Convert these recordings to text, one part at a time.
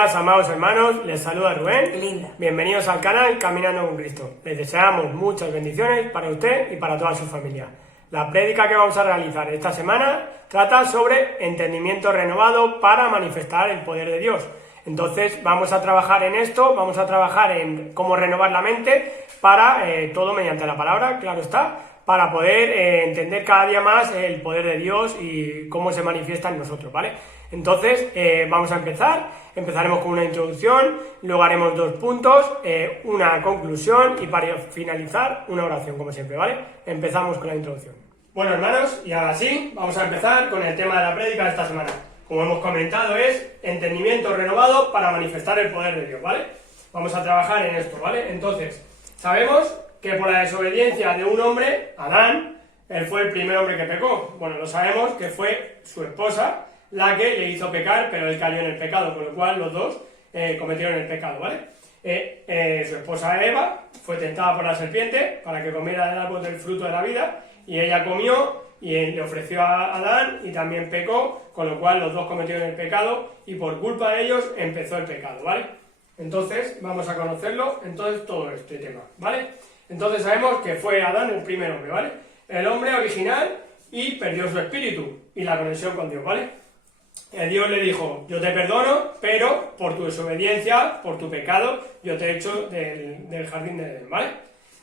días, amados hermanos, les saluda Rubén. Linda. Bienvenidos al canal Caminando con Cristo. Les deseamos muchas bendiciones para usted y para toda su familia. La prédica que vamos a realizar esta semana trata sobre entendimiento renovado para manifestar el poder de Dios. Entonces vamos a trabajar en esto, vamos a trabajar en cómo renovar la mente para todo mediante la palabra, claro está, para poder entender cada día más el poder de Dios y cómo se manifiesta en nosotros, ¿vale? Entonces vamos a empezaremos con una introducción, luego haremos 2 puntos, una conclusión y para finalizar una oración, como siempre, ¿vale? Empezamos con la introducción. Bueno, hermanos, y ahora sí, vamos a empezar con el tema de la prédica de esta semana. Como hemos comentado, es entendimiento renovado para manifestar el poder de Dios, ¿vale? Vamos a trabajar en esto, ¿vale? Entonces, sabemos que por la desobediencia de un hombre, Adán, él fue el primer hombre que pecó. Bueno, lo sabemos que fue su esposa la que le hizo pecar, pero él cayó en el pecado, con lo cual los dos cometieron el pecado, ¿vale? Su esposa Eva fue tentada por la serpiente para que comiera del árbol del fruto de la vida, y ella comió y le ofreció a Adán y también pecó, con lo cual los dos cometieron el pecado y por culpa de ellos empezó el pecado, ¿vale? Entonces vamos a conocerlo, entonces todo este tema, ¿vale? Entonces sabemos que fue Adán el primer hombre, ¿vale? El hombre original, y perdió su espíritu y la conexión con Dios, ¿vale? Dios le dijo, yo te perdono, pero por tu desobediencia, por tu pecado, yo te echo del jardín de Edén, ¿vale?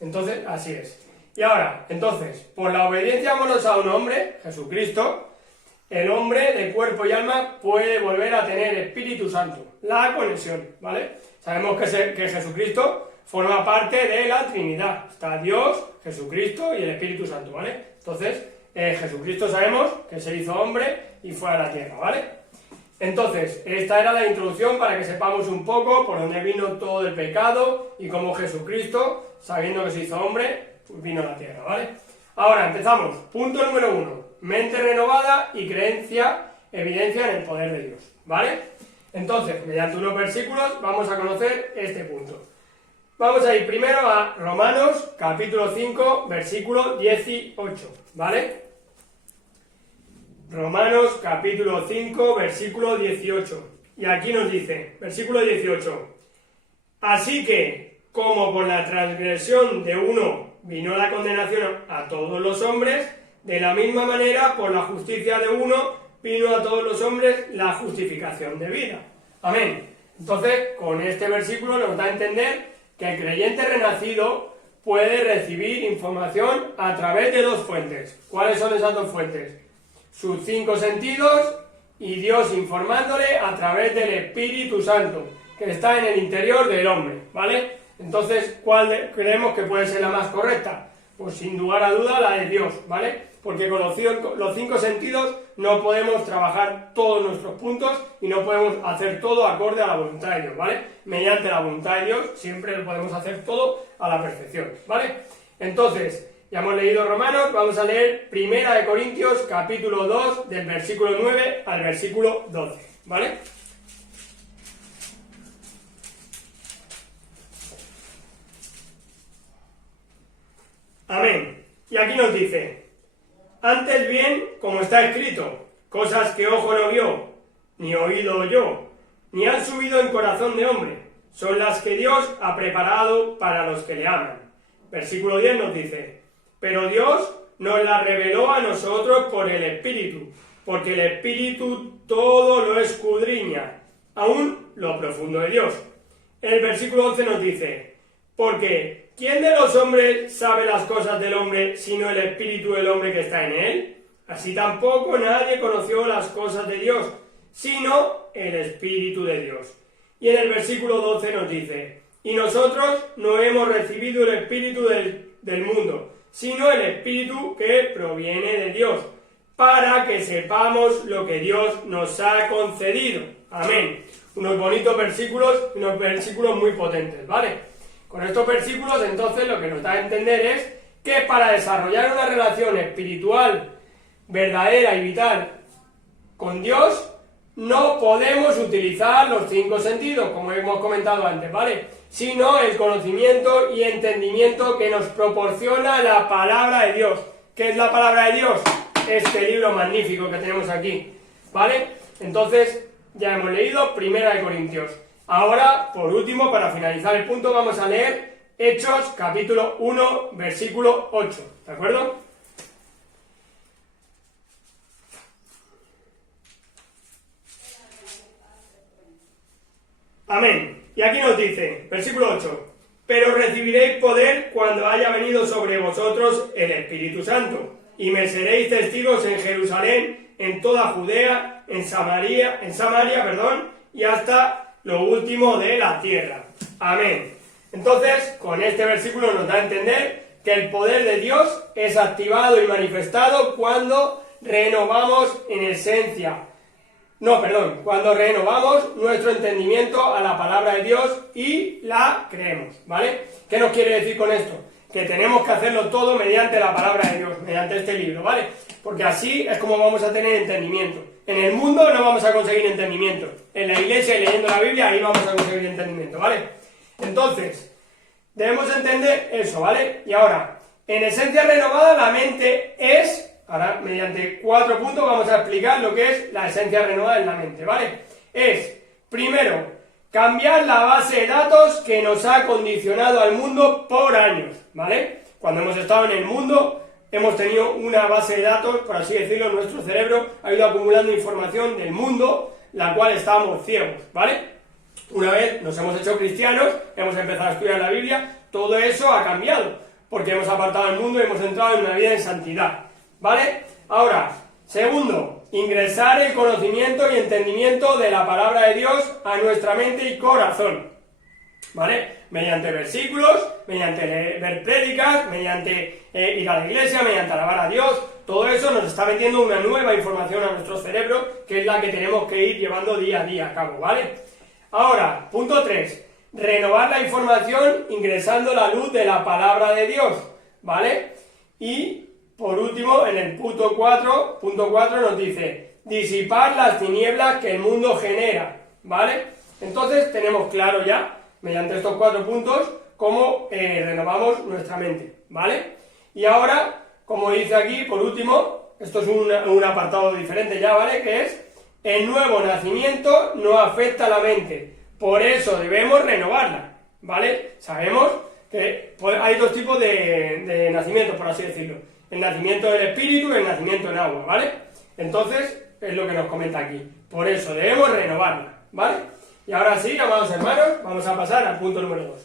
Entonces, así es. Y ahora, entonces, por la obediencia amorosa a un hombre, Jesucristo, el hombre de cuerpo y alma puede volver a tener Espíritu Santo, la conexión, ¿vale? Sabemos que Jesucristo forma parte de la Trinidad, está Dios, Jesucristo y el Espíritu Santo, ¿vale? Entonces, Jesucristo sabemos que se hizo hombre y fue a la tierra, ¿vale? Entonces, esta era la introducción para que sepamos un poco por dónde vino todo el pecado y cómo Jesucristo, sabiendo que se hizo hombre, pues vino a la tierra, ¿vale? Ahora, empezamos. Punto número 1. Mente renovada y creencia, evidencia en el poder de Dios, ¿vale? Entonces, mediante unos versículos vamos a conocer este punto. Vamos a ir primero a Romanos, capítulo 5, versículo 18, ¿vale? Romanos, capítulo 5, versículo 18. Y aquí nos dice, versículo 18, así que, como por la transgresión de uno vino la condenación a todos los hombres, de la misma manera, por la justicia de uno, vino a todos los hombres la justificación de vida. Amén. Entonces, con este versículo nos da a entender que el creyente renacido puede recibir información a través de 2 fuentes. ¿Cuáles son esas 2 fuentes? Sus 5 sentidos y Dios informándole a través del Espíritu Santo, que está en el interior del hombre, ¿vale? Entonces, ¿cuál creemos que puede ser la más correcta? Pues sin lugar a duda la de Dios, ¿vale? Porque con los 5 sentidos no podemos trabajar todos nuestros puntos y no podemos hacer todo acorde a la voluntad de Dios, ¿vale? Mediante la voluntad de Dios siempre lo podemos hacer todo a la perfección, ¿vale? Entonces, ya hemos leído Romanos, vamos a leer 1 de Corintios, capítulo 2, del versículo 9 al versículo 12, ¿vale? Amén. Y aquí nos dice, antes bien, como está escrito, cosas que ojo no vio, ni oído oyó, ni han subido en corazón de hombre, son las que Dios ha preparado para los que le aman. Versículo 10 nos dice, pero Dios nos la reveló a nosotros por el Espíritu, porque el Espíritu todo lo escudriña, aún lo profundo de Dios. El versículo 11 nos dice, porque ¿quién de los hombres sabe las cosas del hombre, sino el espíritu del hombre que está en él? Así tampoco nadie conoció las cosas de Dios, sino el Espíritu de Dios. Y en el versículo 12 nos dice, y nosotros no hemos recibido el espíritu del mundo, sino el Espíritu que proviene de Dios, para que sepamos lo que Dios nos ha concedido. Amén. Unos bonitos versículos, unos versículos muy potentes, ¿vale? Con estos versículos, entonces, lo que nos da a entender es que para desarrollar una relación espiritual, verdadera y vital con Dios, no podemos utilizar los 5 sentidos, como hemos comentado antes, ¿vale? Sino el conocimiento y entendimiento que nos proporciona la palabra de Dios. ¿Qué es la palabra de Dios? Este libro magnífico que tenemos aquí, ¿vale? Entonces, ya hemos leído Primera de Corintios. Ahora, por último, para finalizar el punto, vamos a leer Hechos, capítulo 1, versículo 8, ¿de acuerdo? Amén. Y aquí nos dice, versículo 8, pero recibiréis poder cuando haya venido sobre vosotros el Espíritu Santo, y me seréis testigos en Jerusalén, en toda Judea, en Samaria, y hasta lo último de la tierra. Amén. Entonces, con este versículo nos da a entender que el poder de Dios es activado y manifestado cuando renovamos cuando renovamos nuestro entendimiento a la palabra de Dios y la creemos, ¿vale? ¿Qué nos quiere decir con esto? Que tenemos que hacerlo todo mediante la palabra de Dios, mediante este libro, ¿vale? Porque así es como vamos a tener entendimiento. En el mundo no vamos a conseguir entendimiento. En la iglesia y leyendo la Biblia, ahí vamos a conseguir entendimiento, ¿vale? Entonces, debemos entender eso, ¿vale? Y ahora, en esencia renovada, la mente es... Ahora, mediante 4 puntos, vamos a explicar lo que es la esencia renovada en la mente, ¿vale? Es, primero, cambiar la base de datos que nos ha condicionado al mundo por años, ¿vale? Cuando hemos estado en el mundo, hemos tenido una base de datos, por así decirlo, nuestro cerebro ha ido acumulando información del mundo, la cual estábamos ciegos, ¿vale? Una vez nos hemos hecho cristianos, hemos empezado a estudiar la Biblia, todo eso ha cambiado, porque hemos apartado al mundo y hemos entrado en una vida en santidad, ¿vale? Ahora, segundo, ingresar el conocimiento y entendimiento de la palabra de Dios a nuestra mente y corazón, ¿vale? Mediante versículos, mediante ver prédicas, mediante ir a la iglesia, mediante alabar a Dios, todo eso nos está metiendo una nueva información a nuestro cerebro, que es la que tenemos que ir llevando día a día a cabo, ¿vale? Ahora, punto 3, renovar la información ingresando la luz de la palabra de Dios, ¿vale? Y, por último, en el punto 4 nos dice, disipar las tinieblas que el mundo genera, ¿vale? Entonces, tenemos claro ya, mediante estos 4 puntos, cómo renovamos nuestra mente, ¿vale? Y ahora, como dice aquí, por último, esto es un apartado diferente ya, ¿vale? Que es, el nuevo nacimiento no afecta a la mente, por eso debemos renovarla, ¿vale? Sabemos que hay 2 tipos de nacimiento, por así decirlo. El nacimiento del espíritu y el nacimiento en agua, ¿vale? Entonces, es lo que nos comenta aquí. Por eso debemos renovarla, ¿vale? Y ahora sí, amados hermanos, vamos a pasar al punto número 2.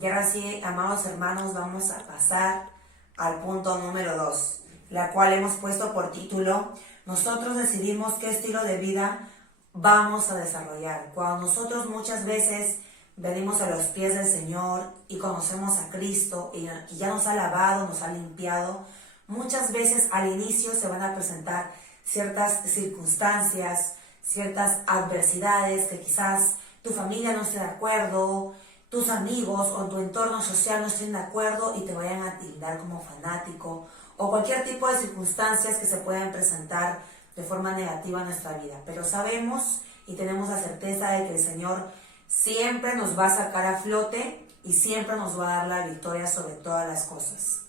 Y ahora sí, amados hermanos, vamos a pasar al punto número 2, la cual hemos puesto por título, nosotros decidimos qué estilo de vida vamos a desarrollar. Cuando nosotros muchas veces venimos a los pies del Señor y conocemos a Cristo y ya nos ha lavado, nos ha limpiado, muchas veces al inicio se van a presentar ciertas circunstancias, ciertas adversidades que quizás tu familia no esté de acuerdo, tus amigos o tu entorno social no estén de acuerdo y te vayan a tildar como fanático o cualquier tipo de circunstancias que se puedan presentar de forma negativa en nuestra vida. Pero sabemos y tenemos la certeza de que el Señor siempre nos va a sacar a flote y siempre nos va a dar la victoria sobre todas las cosas.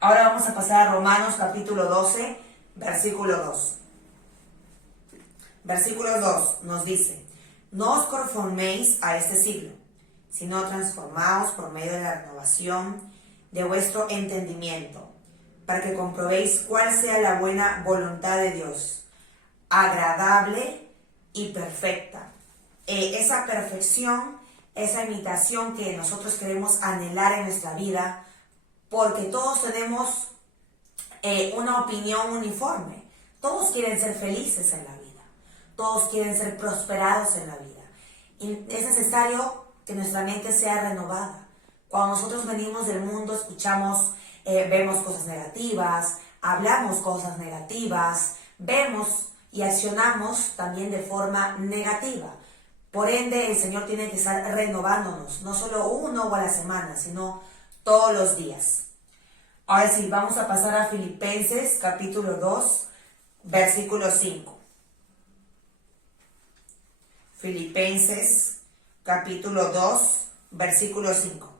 Ahora vamos a pasar a Romanos capítulo 12, versículo 2. Versículo 2 nos dice, no os conforméis a este siglo, sino transformaos por medio de la renovación de vuestro entendimiento, para que comprobéis cuál sea la buena voluntad de Dios, agradable y perfecta. Esa perfección, esa imitación que nosotros queremos anhelar en nuestra vida, porque todos tenemos una opinión uniforme. Todos quieren ser felices en la vida. Todos quieren ser prosperados en la vida. Y es necesario que nuestra mente sea renovada. Cuando nosotros venimos del mundo, escuchamos, vemos cosas negativas, hablamos cosas negativas, vemos y accionamos también de forma negativa. Por ende, el Señor tiene que estar renovándonos, no solo uno o a la semana, sino todos los días. Ahora sí, vamos a pasar a Filipenses capítulo 2, versículo 5. Filipenses capítulo 2, versículo 5.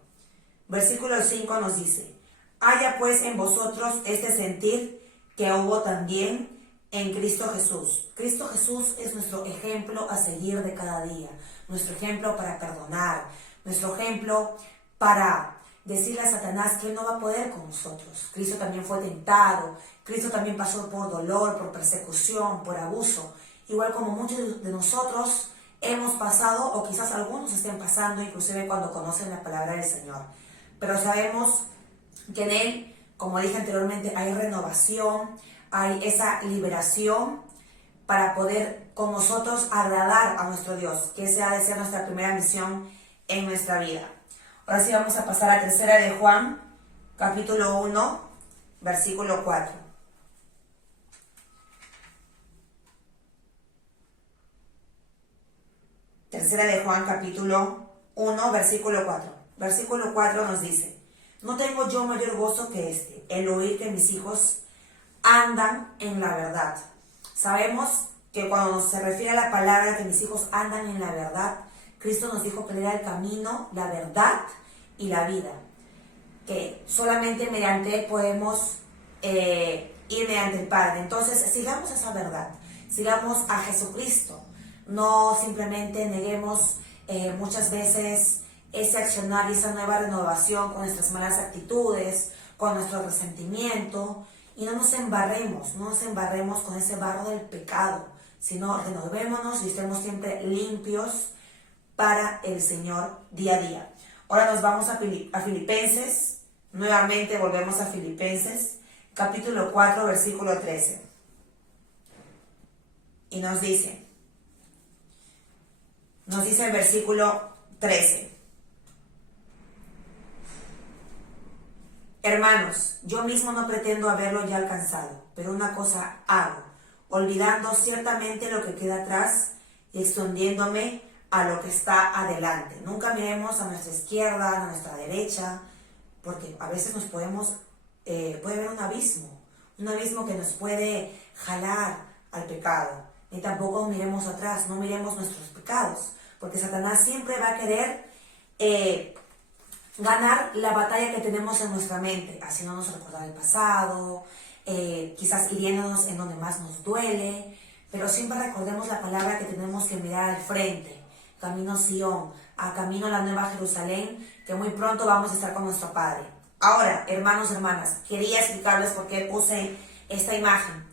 Versículo 5 nos dice, haya pues en vosotros este sentir que hubo también en Cristo Jesús. Cristo Jesús es nuestro ejemplo a seguir de cada día, nuestro ejemplo para perdonar, nuestro ejemplo para decirle a Satanás que él no va a poder con nosotros. Cristo también fue tentado, Cristo también pasó por dolor, por persecución, por abuso, igual como muchos de nosotros hemos pasado, o quizás algunos estén pasando, inclusive cuando conocen la palabra del Señor. Pero sabemos que en Él, como dije anteriormente, hay renovación, hay esa liberación para poder con nosotros agradar a nuestro Dios, que esa ha de ser nuestra primera misión en nuestra vida. Ahora sí vamos a pasar a Tercera de Juan, capítulo 1, versículo 4. Tercera de Juan, capítulo 1, versículo 4. Versículo 4 nos dice: no tengo yo mayor gozo que este, el oír que mis hijos andan en la verdad. Sabemos que cuando se refiere a la palabra que mis hijos andan en la verdad, Cristo nos dijo que Él era el camino, la verdad y la vida. Que solamente mediante Él podemos ir mediante el Padre. Entonces, sigamos esa verdad, sigamos a Jesucristo. No simplemente neguemos muchas veces ese accionar y esa nueva renovación con nuestras malas actitudes, con nuestro resentimiento, y no nos embarremos con ese barro del pecado, sino renovémonos y estemos siempre limpios para el Señor día a día. Ahora nos vamos a Filipenses, nuevamente volvemos a Filipenses, capítulo 4, versículo 13. Y nos dice el versículo 13: hermanos, yo mismo no pretendo haberlo ya alcanzado, pero una cosa hago, olvidando ciertamente lo que queda atrás y extendiéndome a lo que está adelante. Nunca miremos a nuestra izquierda, a nuestra derecha, porque a veces nos puede haber un abismo que nos puede jalar al pecado. Ni tampoco miremos atrás, no miremos nuestros pecados, porque Satanás siempre va a querer ganar la batalla que tenemos en nuestra mente, haciéndonos recordar el pasado, quizás hiriéndonos en donde más nos duele, pero siempre recordemos la palabra que tenemos que mirar al frente, camino a Sion, camino a la Nueva Jerusalén, que muy pronto vamos a estar con nuestro Padre. Ahora, hermanos y hermanas, quería explicarles por qué puse esta imagen.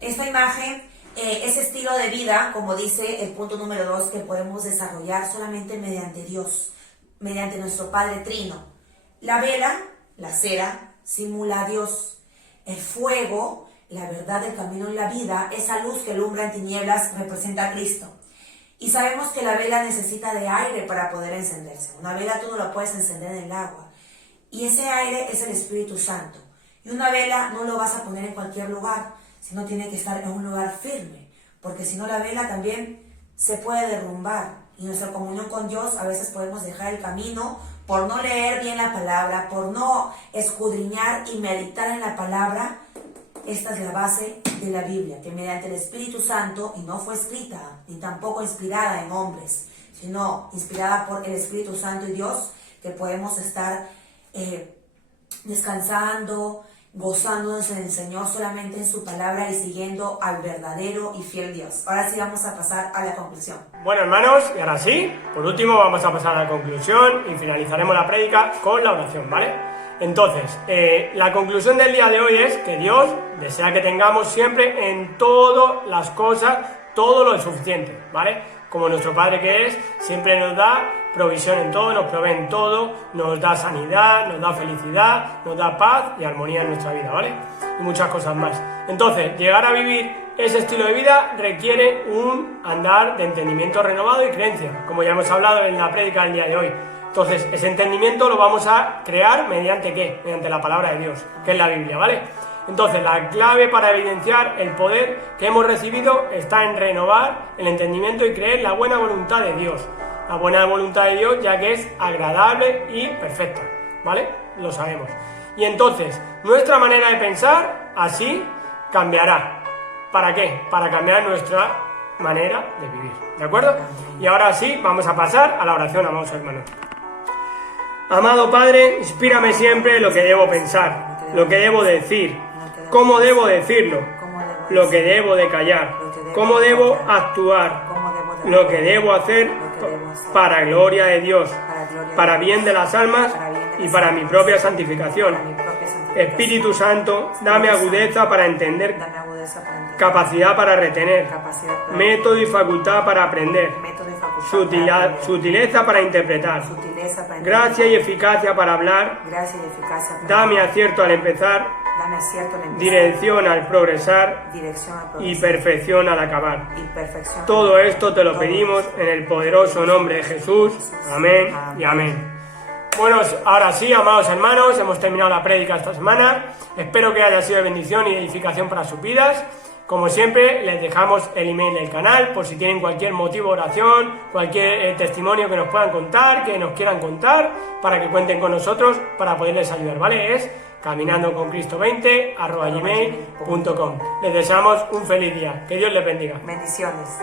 Esta imagen es estilo de vida, como dice el punto número 2, que podemos desarrollar solamente mediante Dios, mediante nuestro Padre Trino. La vela, la cera, simula a Dios. El fuego, la verdad del camino en la vida, esa luz que alumbra en tinieblas, representa a Cristo. Y sabemos que la vela necesita de aire para poder encenderse. Una vela tú no la puedes encender en el agua. Y ese aire es el Espíritu Santo. Y una vela no lo vas a poner en cualquier lugar, sino tiene que estar en un lugar firme. Porque si no, la vela también se puede derrumbar. Y nuestra comunión con Dios a veces podemos dejar el camino por no leer bien la palabra, por no escudriñar y meditar en la palabra. Esta es la base de la Biblia, que mediante el Espíritu Santo, y no fue escrita ni tampoco inspirada en hombres, sino inspirada por el Espíritu Santo y Dios, que podemos estar descansando, gozándonos en el Señor solamente en su palabra y siguiendo al verdadero y fiel Dios. Ahora sí vamos a pasar a la conclusión. Bueno, hermanos, y ahora sí, por último vamos a pasar a la conclusión y finalizaremos la prédica con la oración, ¿vale? Entonces, la conclusión del día de hoy es que Dios desea que tengamos siempre en todas las cosas todo lo suficiente, ¿vale? Como nuestro Padre que es, siempre nos da provisión en todo, nos provee en todo, nos da sanidad, nos da felicidad, nos da paz y armonía en nuestra vida, ¿vale? Y muchas cosas más. Entonces, llegar a vivir ese estilo de vida requiere un andar de entendimiento renovado y creencia, como ya hemos hablado en la prédica del día de hoy. Entonces, ese entendimiento lo vamos a crear mediante ¿qué? Mediante la palabra de Dios, que es la Biblia, ¿vale? Entonces, la clave para evidenciar el poder que hemos recibido está en renovar el entendimiento y creer la buena voluntad de Dios. La buena voluntad de Dios, ya que es agradable y perfecta, ¿vale? Lo sabemos. Y entonces, nuestra manera de pensar así cambiará. ¿Para qué? Para cambiar nuestra manera de vivir, ¿de acuerdo? Y ahora sí, vamos a pasar a la oración, amados hermanos. Amado Padre, inspírame siempre lo que debo pensar, lo que debo decir, cómo debo decirlo, lo que debo de callar, cómo debo actuar, lo que debo hacer para gloria de Dios, para bien de las almas y para mi propia santificación. Espíritu Santo, dame agudeza para entender, capacidad para retener, método y facultad para aprender, sutileza para interpretar, gracia y eficacia para hablar, dame acierto al empezar, dirección al progresar y perfección al acabar. Todo esto te lo pedimos en el poderoso nombre de Jesús. Amén y amén. Bueno, ahora sí, amados hermanos, hemos terminado la prédica esta semana. Espero que haya sido de bendición y edificación para sus vidas. Como siempre, les dejamos el email del canal por si tienen cualquier motivo de oración, cualquier testimonio que nos puedan contar, que nos quieran contar, para que cuenten con nosotros para poderles ayudar, ¿vale? Es caminandoconcristo20@gmail.com. Les deseamos un feliz día. Que Dios les bendiga. Bendiciones.